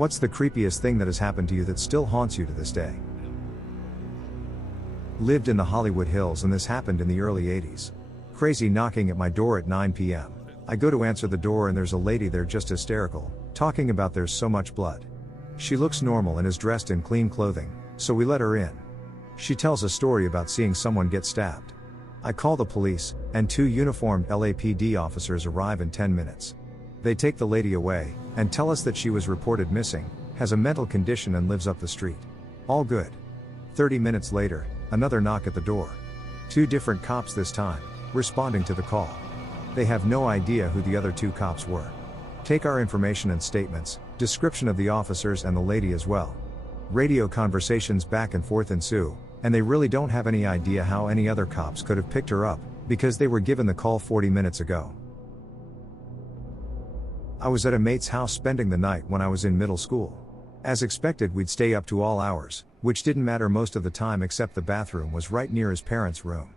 What's the creepiest thing that has happened to you that still haunts you to this day? Lived in the Hollywood Hills and this happened in the early 80s. Crazy knocking at my door at 9 p.m. I go to answer the door and there's a lady there just hysterical, talking about there's so much blood. She looks normal and is dressed in clean clothing, so we let her in. She tells a story about seeing someone get stabbed. I call the police, and 2 uniformed LAPD officers arrive in 10 minutes. They take the lady away, and tell us that she was reported missing, has a mental condition and lives up the street. All good. 30 minutes later, another knock at the door. 2 different cops this time, responding to the call. They have no idea who the other 2 cops were. Take our information and statements, description of the officers and the lady as well. Radio conversations back and forth ensue, and they really don't have any idea how any other cops could have picked her up, because they were given the call 40 minutes ago. I was at a mate's house spending the night when I was in middle school. As expected, we'd stay up to all hours, which didn't matter most of the time except the bathroom was right near his parents' room.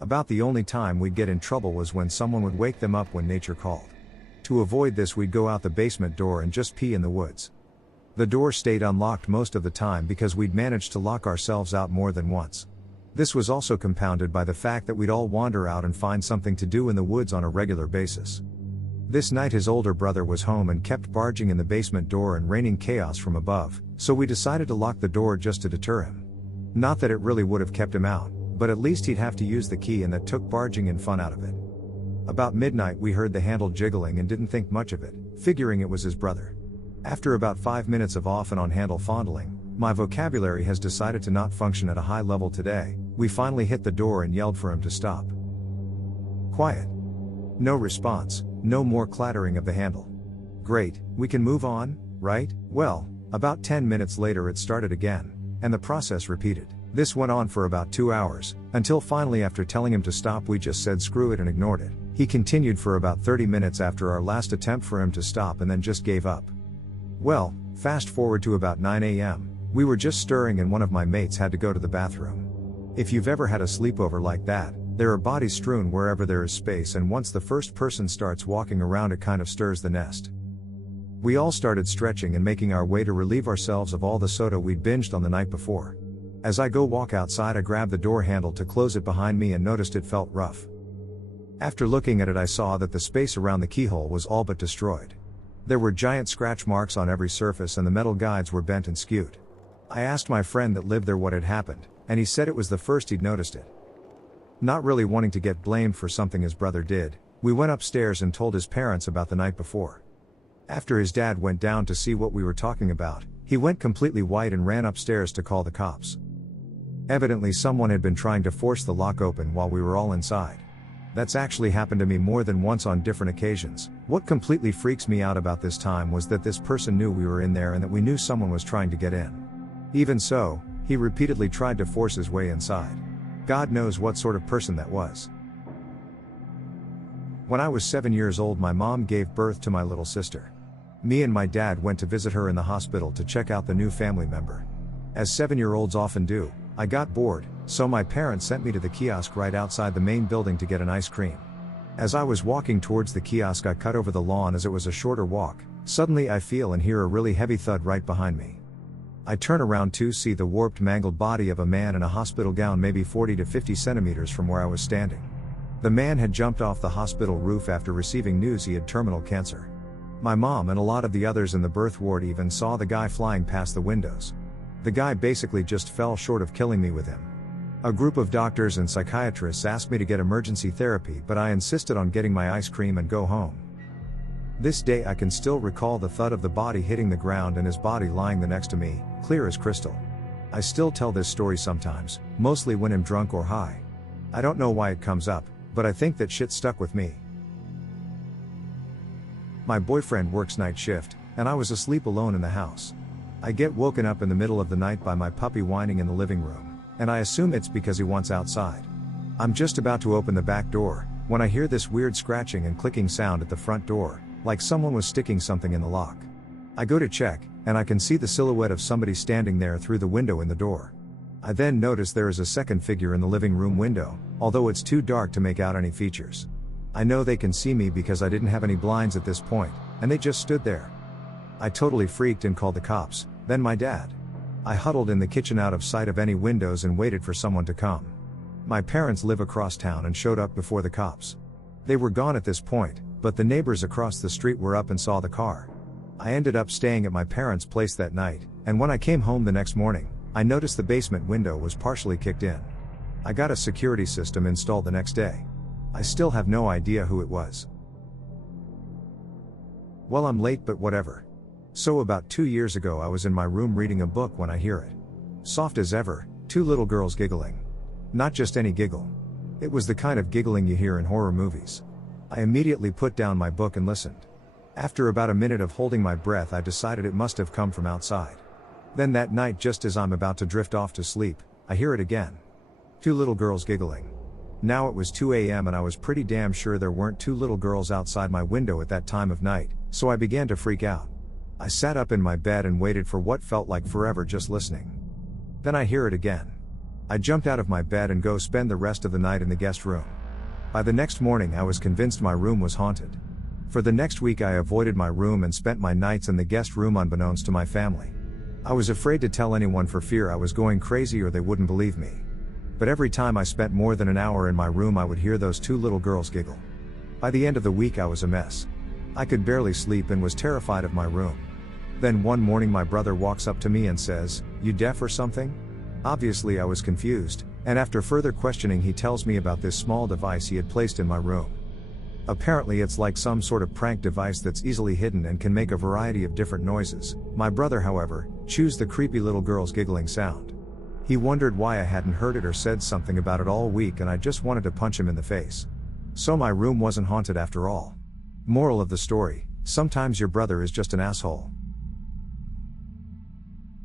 About the only time we'd get in trouble was when someone would wake them up when nature called. To avoid this, we'd go out the basement door and just pee in the woods. The door stayed unlocked most of the time because we'd managed to lock ourselves out more than once. This was also compounded by the fact that we'd all wander out and find something to do in the woods on a regular basis. This night his older brother was home and kept barging in the basement door and raining chaos from above, so we decided to lock the door just to deter him. Not that it really would have kept him out, but at least he'd have to use the key, and that took barging and fun out of it. About midnight we heard the handle jiggling and didn't think much of it, figuring it was his brother. After about 5 minutes of off and on handle fondling, my vocabulary has decided to not function at a high level today, we finally hit the door and yelled for him to stop. Quiet. No response, no more clattering of the handle. Great, we can move on, right? Well, about 10 minutes later it started again, and the process repeated. This went on for about 2 hours, until finally after telling him to stop we just said screw it and ignored it. He continued for about 30 minutes after our last attempt for him to stop and then just gave up. Well, fast forward to about 9 a.m., we were just stirring and one of my mates had to go to the bathroom. If you've ever had a sleepover like that, there are bodies strewn wherever there is space, and once the first person starts walking around it kind of stirs the nest. We all started stretching and making our way to relieve ourselves of all the soda we'd binged on the night before. As I go walk outside I grabbed the door handle to close it behind me and noticed it felt rough. After looking at it I saw that the space around the keyhole was all but destroyed. There were giant scratch marks on every surface and the metal guides were bent and skewed. I asked my friend that lived there what had happened, and he said it was the first he'd noticed it. Not really wanting to get blamed for something his brother did, we went upstairs and told his parents about the night before. After his dad went down to see what we were talking about, he went completely white and ran upstairs to call the cops. Evidently someone had been trying to force the lock open while we were all inside. That's actually happened to me more than once on different occasions. What completely freaks me out about this time was that this person knew we were in there and that we knew someone was trying to get in. Even so, he repeatedly tried to force his way inside. God knows what sort of person that was. When I was 7 years old, my mom gave birth to my little sister. Me and my dad went to visit her in the hospital to check out the new family member. As 7-year-olds often do, I got bored, so my parents sent me to the kiosk right outside the main building to get an ice cream. As I was walking towards the kiosk I cut over the lawn as it was a shorter walk. Suddenly I feel and hear a really heavy thud right behind me. I turn around to see the warped, mangled body of a man in a hospital gown maybe 40 to 50 centimeters from where I was standing. The man had jumped off the hospital roof after receiving news he had terminal cancer. My mom and a lot of the others in the birth ward even saw the guy flying past the windows. The guy basically just fell short of killing me with him. A group of doctors and psychiatrists asked me to get emergency therapy, but I insisted on getting my ice cream and go home. This day I can still recall the thud of the body hitting the ground and his body lying next to me, clear as crystal. I still tell this story sometimes, mostly when I'm drunk or high. I don't know why it comes up, but I think that shit stuck with me. My boyfriend works night shift, and I was asleep alone in the house. I get woken up in the middle of the night by my puppy whining in the living room, and I assume it's because he wants outside. I'm just about to open the back door, when I hear this weird scratching and clicking sound at the front door, like someone was sticking something in the lock. I go to check, and I can see the silhouette of somebody standing there through the window in the door. I then notice there is a second figure in the living room window, although it's too dark to make out any features. I know they can see me because I didn't have any blinds at this point, and they just stood there. I totally freaked and called the cops, then my dad. I huddled in the kitchen out of sight of any windows and waited for someone to come. My parents live across town and showed up before the cops. They were gone at this point, but the neighbors across the street were up and saw the car. I ended up staying at my parents' place that night, and when I came home the next morning, I noticed the basement window was partially kicked in. I got a security system installed the next day. I still have no idea who it was. Well, I'm late, but whatever. So about 2 years ago I was in my room reading a book when I hear it. Soft as ever, two little girls giggling. Not just any giggle. It was the kind of giggling you hear in horror movies. I immediately put down my book and listened. After about a minute of holding my breath, I decided it must have come from outside. Then that night, just as I'm about to drift off to sleep, I hear it again. Two little girls giggling. Now it was 2 a.m. and I was pretty damn sure there weren't two little girls outside my window at that time of night, so I began to freak out. I sat up in my bed and waited for what felt like forever just listening. Then I hear it again. I jumped out of my bed and go spend the rest of the night in the guest room. By the next morning I was convinced my room was haunted. For the next week I avoided my room and spent my nights in the guest room unbeknownst to my family. I was afraid to tell anyone for fear I was going crazy or they wouldn't believe me. But every time I spent more than an hour in my room I would hear those two little girls giggle. By the end of the week I was a mess. I could barely sleep and was terrified of my room. Then one morning my brother walks up to me and says, "You deaf or something?" Obviously I was confused, and after further questioning he tells me about this small device he had placed in my room. Apparently it's like some sort of prank device that's easily hidden and can make a variety of different noises. My brother, however, chose the creepy little girls giggling sound. He wondered why I hadn't heard it or said something about it all week, and I just wanted to punch him in the face. So my room wasn't haunted after all. Moral of the story: sometimes your brother is just an asshole.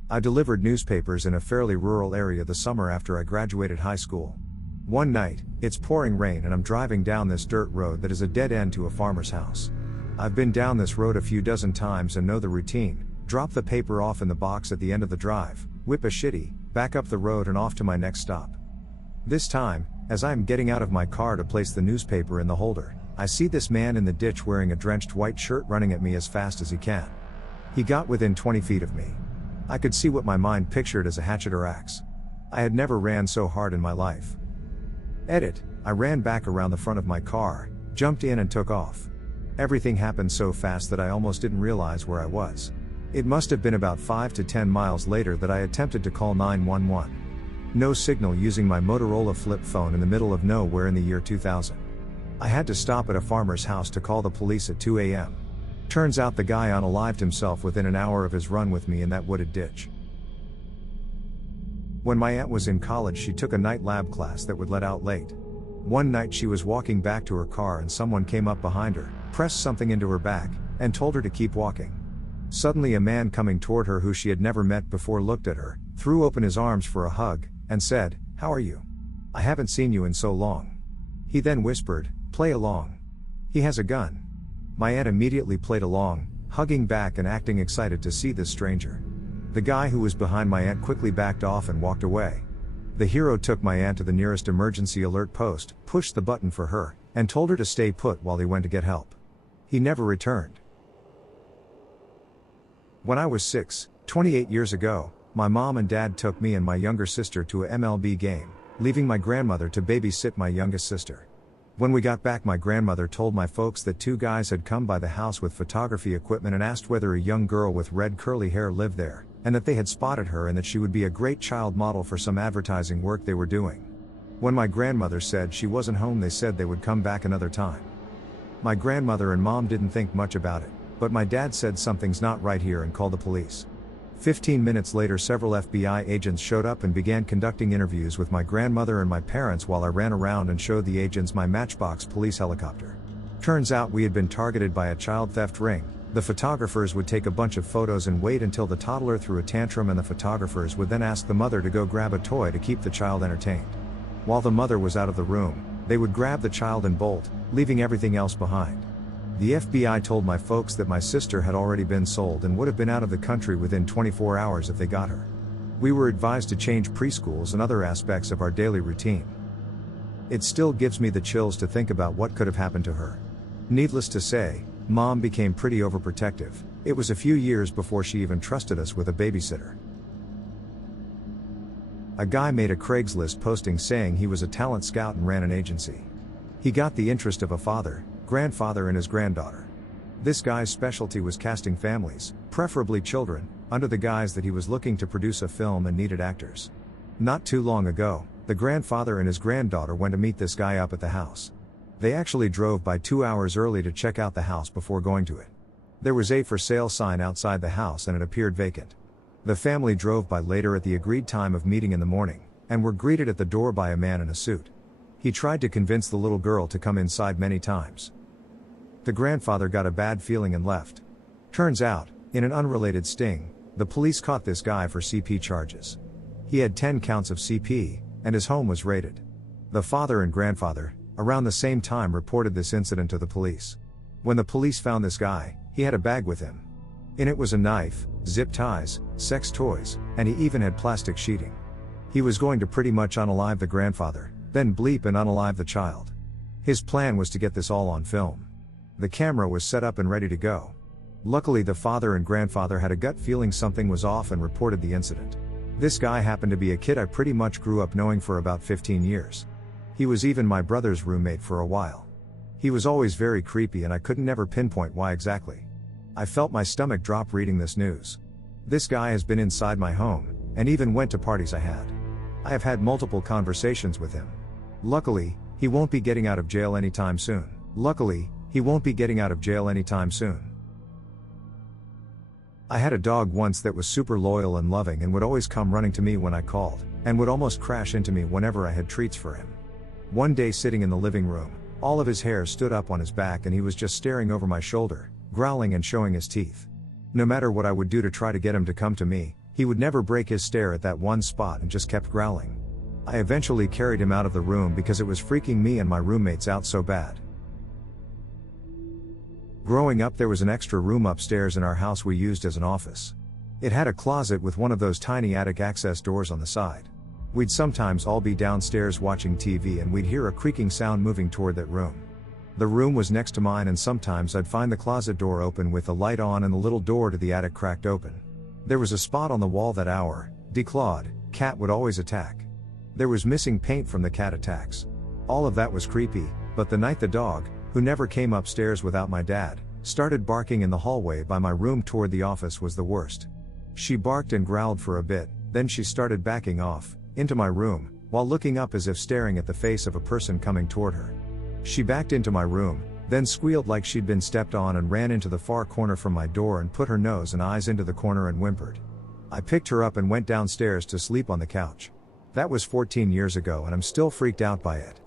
I delivered newspapers in a fairly rural area the summer after I graduated high school. One night, it's pouring rain and I'm driving down this dirt road that is a dead end to a farmer's house. I've been down this road a few dozen times and know the routine: drop the paper off in the box at the end of the drive, whip a shitty, back up the road and off to my next stop. This time, as I'm getting out of my car to place the newspaper in the holder, I see this man in the ditch wearing a drenched white shirt running at me as fast as he can. He got within 20 feet of me. I could see what my mind pictured as a hatchet or axe. I had never ran so hard in my life. Edit: I ran back around the front of my car, jumped in and took off. Everything happened so fast that I almost didn't realize where I was. It must have been about 5 to 10 miles later that I attempted to call 911. No signal using my Motorola flip phone in the middle of nowhere in the year 2000. I had to stop at a farmer's house to call the police at 2 a.m. Turns out the guy unalived himself within an hour of his run with me in that wooded ditch. When my aunt was in college, she took a night lab class that would let out late. One night she was walking back to her car and someone came up behind her, pressed something into her back, and told her to keep walking. Suddenly a man coming toward her who she had never met before looked at her, threw open his arms for a hug, and said, "How are you? I haven't seen you in so long." He then whispered, "Play along. He has a gun." My aunt immediately played along, hugging back and acting excited to see this stranger. The guy who was behind my aunt quickly backed off and walked away. The hero took my aunt to the nearest emergency alert post, pushed the button for her, and told her to stay put while he went to get help. He never returned. When I was 6, 28 years ago, my mom and dad took me and my younger sister to a MLB game, leaving my grandmother to babysit my youngest sister. When we got back, my grandmother told my folks that two guys had come by the house with photography equipment and asked whether a young girl with red curly hair lived there, and that they had spotted her and that she would be a great child model for some advertising work they were doing. When my grandmother said she wasn't home, they said they would come back another time. My grandmother and mom didn't think much about it, but my dad said something's not right here and called the police. 15 minutes later, several FBI agents showed up and began conducting interviews with my grandmother and my parents while I ran around and showed the agents my Matchbox police helicopter. Turns out we had been targeted by a child theft ring. The photographers would take a bunch of photos and wait until the toddler threw a tantrum, and the photographers would then ask the mother to go grab a toy to keep the child entertained. While the mother was out of the room, they would grab the child and bolt, leaving everything else behind. The FBI told my folks that my sister had already been sold and would have been out of the country within 24 hours if they got her. We were advised to change preschools and other aspects of our daily routine. It still gives me the chills to think about what could have happened to her. Needless to say, Mom became pretty overprotective. It was a few years before she even trusted us with a babysitter. A guy made a Craigslist posting saying he was a talent scout and ran an agency. He got the interest of a father, grandfather and his granddaughter. This guy's specialty was casting families, preferably children, under the guise that he was looking to produce a film and needed actors. Not too long ago, the grandfather and his granddaughter went to meet this guy up at the house. They actually drove by 2 hours early to check out the house before going to it. There was a for sale sign outside the house and it appeared vacant. The family drove by later at the agreed time of meeting in the morning, and were greeted at the door by a man in a suit. He tried to convince the little girl to come inside many times. The grandfather got a bad feeling and left. Turns out, in an unrelated sting, the police caught this guy for CP charges. He had 10 counts of CP, and his home was raided. The father and grandfather, around the same time, reported this incident to the police. When the police found this guy, he had a bag with him. In it was a knife, zip ties, sex toys, and he even had plastic sheeting. He was going to pretty much unalive the grandfather, then bleep and unalive the child. His plan was to get this all on film. The camera was set up and ready to go. Luckily, the father and grandfather had a gut feeling something was off and reported the incident. This guy happened to be a kid I pretty much grew up knowing for about 15 years. He was even my brother's roommate for a while. He was always very creepy and I couldn't never pinpoint why exactly. I felt my stomach drop reading this news. This guy has been inside my home, and even went to parties I had. I have had multiple conversations with him. Luckily, he won't be getting out of jail anytime soon. I had a dog once that was super loyal and loving and would always come running to me when I called, and would almost crash into me whenever I had treats for him. One day, sitting in the living room, all of his hair stood up on his back and he was just staring over my shoulder, growling and showing his teeth. No matter what I would do to try to get him to come to me, he would never break his stare at that one spot and just kept growling. I eventually carried him out of the room because it was freaking me and my roommates out so bad. Growing up, there was an extra room upstairs in our house we used as an office. It had a closet with one of those tiny attic access doors on the side. We'd sometimes all be downstairs watching TV and we'd hear a creaking sound moving toward that room. The room was next to mine and sometimes I'd find the closet door open with the light on and the little door to the attic cracked open. There was a spot on the wall that our declawed cat would always attack. There was missing paint from the cat attacks. All of that was creepy, but the night the dog, who never came upstairs without my dad, started barking in the hallway by my room toward the office was the worst. She barked and growled for a bit, then she started backing off into my room, while looking up as if staring at the face of a person coming toward her. She backed into my room, then squealed like she'd been stepped on and ran into the far corner from my door and put her nose and eyes into the corner and whimpered. I picked her up and went downstairs to sleep on the couch. That was 14 years ago and I'm still freaked out by it.